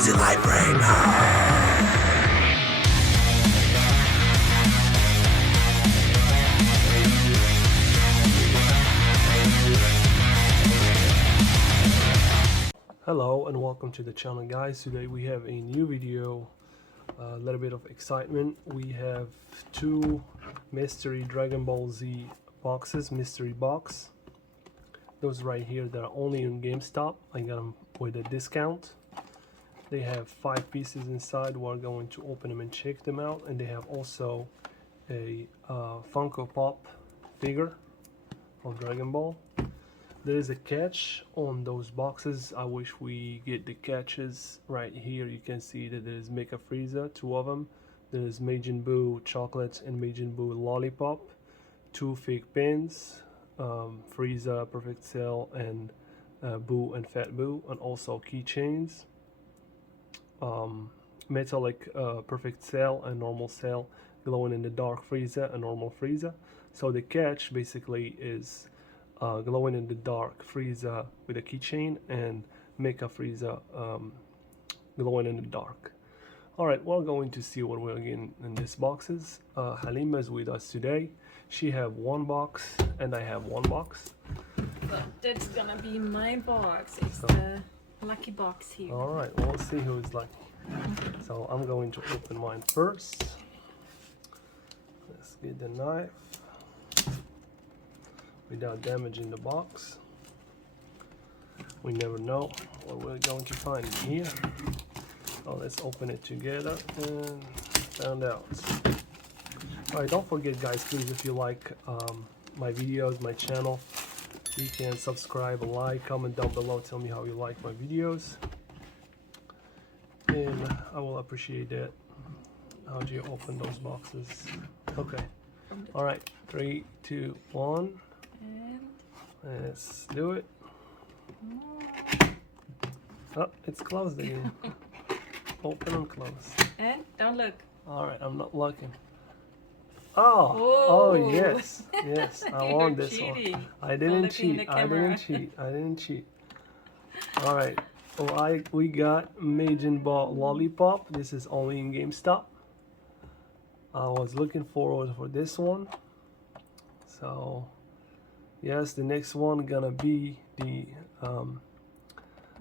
crazy like ramo. Hello and welcome to the channel, guys. Today we have a new video, a little bit of excitement. We have two mystery Dragon Ball Z boxes, mystery box. Those right here, they're only in Gamestop. I got them with a discount. They have 5 pieces inside. We're going to open them and check them out. And they have also a Funko Pop figure of Dragon Ball. There is a catch on those boxes. I wish we get the catches right here. You can see that there is Mecha Frieza, 2 of them. There is Majin Buu Chocolate and Majin Buu Lollipop, 2 fake pins, Frieza, Perfect Cell, and Buu and Fat Buu, and also keychains. Metallic Perfect Cell and normal Cell, glowing in the dark Frieza and normal Frieza. So the catch basically is glowing in the dark Frieza with a keychain and Mecha Frieza glowing in the dark. Alright, we're going to see what we're getting in these boxes. Halima is with us today. She have 1 box and I have 1 box. But that's gonna be my box. It's the lucky box here. Alright, we'll see who is lucky. So I'm going to open mine first. Let's get the knife without damaging the box. We never know what we're going to find in here. So let's open it together and find out. Alright, don't forget, guys, please, if you like my videos, my channel, you can subscribe, like, comment down below, tell me how you like my videos, and I will appreciate that. How do you open those boxes? Okay. Alright, 3, 2, 1. Let's do it. Oh, it's closed again. Open and close. And don't look. Alright, I'm not looking. Oh yes, yes, I won this cheating. one. I didn't cheat. I didn't cheat. Alright, well, we got Majin Buu Lollipop. This is only in GameStop. I was looking forward for this one. So yes, the next one gonna be the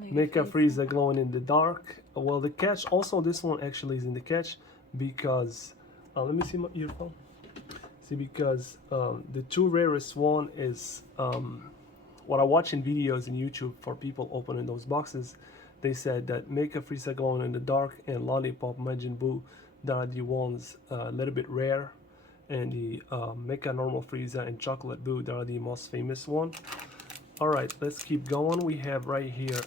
Mecha Frieza glowing in the dark. Well, the catch also, this one actually is in the catch because let me see my earphone. See, because the 2 rarest one is what I watch in videos in YouTube for people opening those boxes. They said that Mecha Frieza glowing in the dark and Lollipop Majin Buu, that are the ones a little bit rare, and the Mecha Normal Frieza and Chocolate Buu, that are the most famous one. Alright, let's keep going. We have right here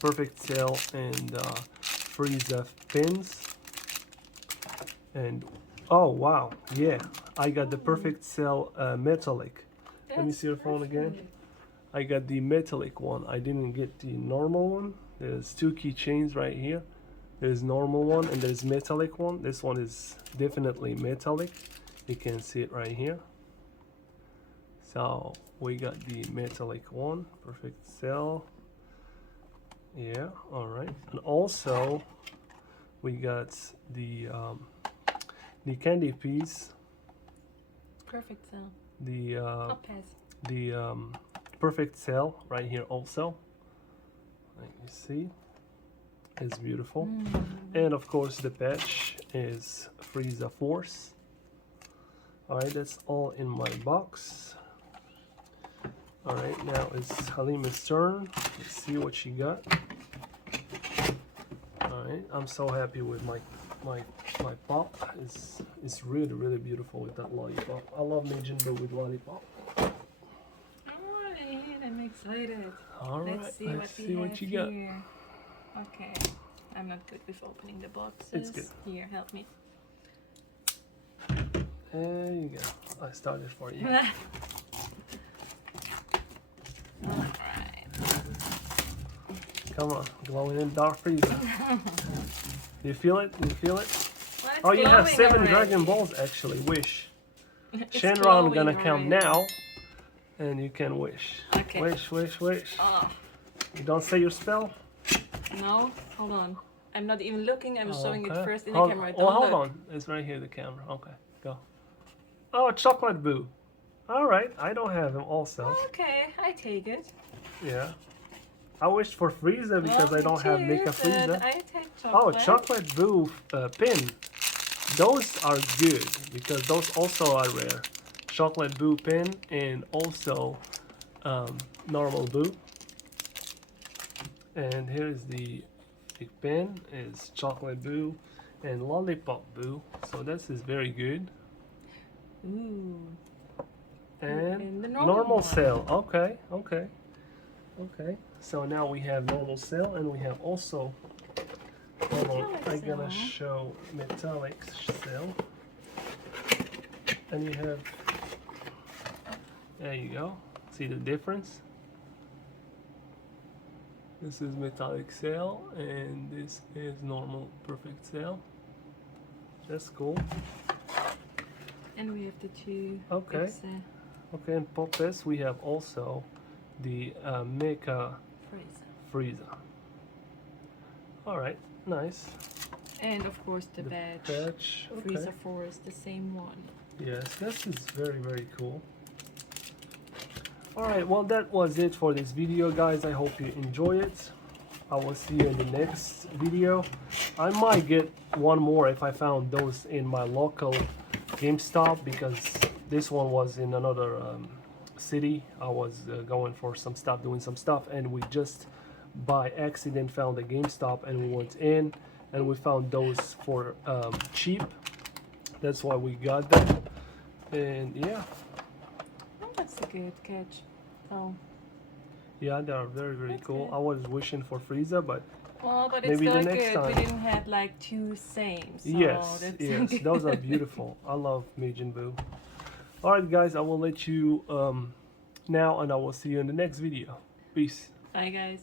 Perfect Cell and Frieza pins. And oh wow, yeah, I got the Perfect Cell metallic. Let me see your phone again. I got the metallic one. I didn't get the normal one. There's 2 keychains right here. There's normal one and there's metallic one. This one is definitely metallic. You can see it right here. So we got the metallic one, Perfect Cell. Yeah, alright. And also we got the candy piece. Perfect Cell. The Perfect Cell right here also. Let me see. It's beautiful. And of course the patch is Frieza Force. Alright, that's all in my box. Alright, now it's Halima's turn. Let's see what she got. Alright, I'm so happy with my pop. It's really beautiful with that lollipop. I love Majin Buu with lollipop. Alright, I'm excited. Alright, let's see what you got. Okay, I'm not good with opening the boxes. It's good. Here, help me. There you go. I started for you. Alright. Come on, glowing in dark Frieza. You feel it? You feel it? Well, Oh, you have 7 already. Dragon Balls actually. Wish. It's Shenron gonna glowing count already. now, and you can wish. Okay. Wish, wish, wish. Oh, You don't say your spell? No, hold on. I'm not even looking. I'm showing it Okay. first in the Hold- camera. Oh, Don't hold look. on. It's right here, the camera. Okay, go. Oh, Chocolate Boo. All right, I don't have him also. Okay, I take it. Yeah. I wished for Frieza because Well, I don't me have too, Mecha but Frieza. I take Oh, chocolate. Chocolate Boo pin. Those are good because those also are rare. Chocolate Boo pin and also normal Boo. And here's the big pin is Chocolate Boo and Lollipop Boo. So this is very good. Ooh. And the normal normal one. cell. Okay, okay, okay. So now we have normal cell and we have also. Hold on, Metallic I'm gonna cell. show metallic cell. And you have. There you go. See the difference? This is metallic cell and this is normal perfect cell. That's cool. And we have the two. Okay. It's, Okay, and pop this we have also the Mecha Frieza. Frieza. Alright, nice. And of course the badge. Patch. Okay. Frieza 4 is the same one. Yes, this is very, very cool. Alright, well that was it for this video, guys. I hope you enjoy it. I will see you in the next video. I might get one more if I found those in my local Gamestop because this one was in another city. I was going for some stuff, doing some stuff, and we just by accident found a GameStop and we went in and we found those for cheap. That's why we got them. And yeah. Oh, that's a good catch. Oh. Yeah, they are very, very That's cool. good. I was wishing for Frieza, but Well, but it's maybe the still next good. time. We didn't have like two same. So yes, that's yes, good. those are beautiful. I love Majin Buu. Alright guys, I will let you now and I will see you in the next video. Peace. Bye guys.